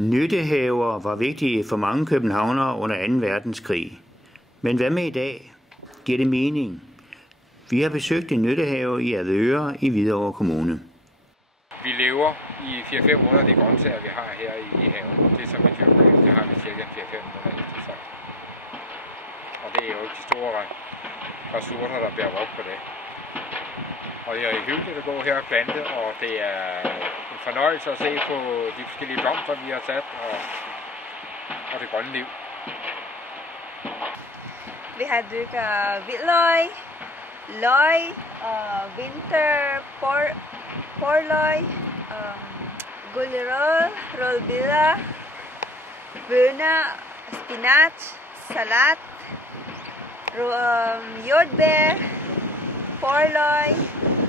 Nyttehaver var vigtige for mange københavnere under 2. verdenskrig. Men hvad med i dag? Giver det mening? Vi har besøgt en nyttehave i Avedøre i Hvidovre Kommune. Vi lever i 4-5 måneder de grøntsager, vi har her i haven. Det som vi dyrker, det har vi cirka 4-5 måneder efter sig. Og det er jo ikke de store ressourcer, der bliver brugt på det. Og det er hyggeligt at gå her og plante, og det er en fornøjelse at se på de forskellige blomster, vi har sat, og det grønne liv. Vi har dyrket hvidløg, løg, porløg, gulerod, rødbeder, bønner, spinach, salat, jordbær, porløg,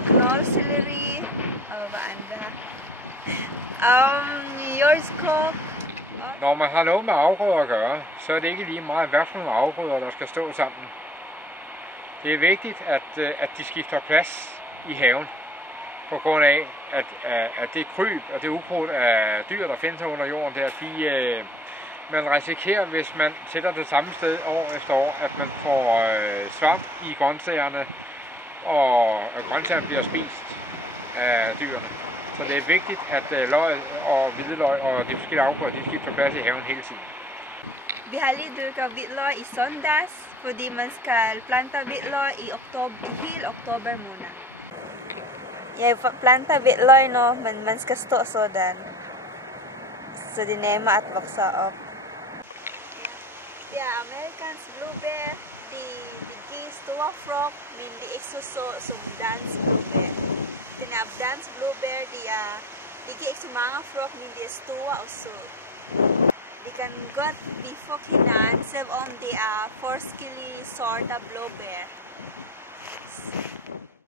knoldselleri, og hvad andre? Jordskog. Når man har noget med afgrøder at gøre, så er det ikke lige meget, hvad for nogle afgrøder, der skal stå sammen. Det er vigtigt, at de skifter plads i haven, på grund af, at det kryb og det ukrudt af dyr, der findes under jorden, der, man risikerer, hvis man sætter det samme sted år efter år, at man får svamp i grøntsagerne, og grøntsagerne bliver spist af dyrene. Så det er vigtigt, at løg og hvidløg og de forskellige afgrøder, de skifter plads i haven hele tiden. Vi har lige dyrket hvidløg i søndags, fordi man skal plante hvidløg i hele oktober måned. Jeg planter hvidløg nu, men man skal stå sådan, så det er nemmere at vokse op. Ja, amerikansk blåbær, de giver store frugt, men de er ikke så som dansk blåbær. Den er dansk blåbær, de giver ikke så mange frugt, men de er store og søde. De kan godt befrugte hinanden, selvom det er forskellige sorter blåbær.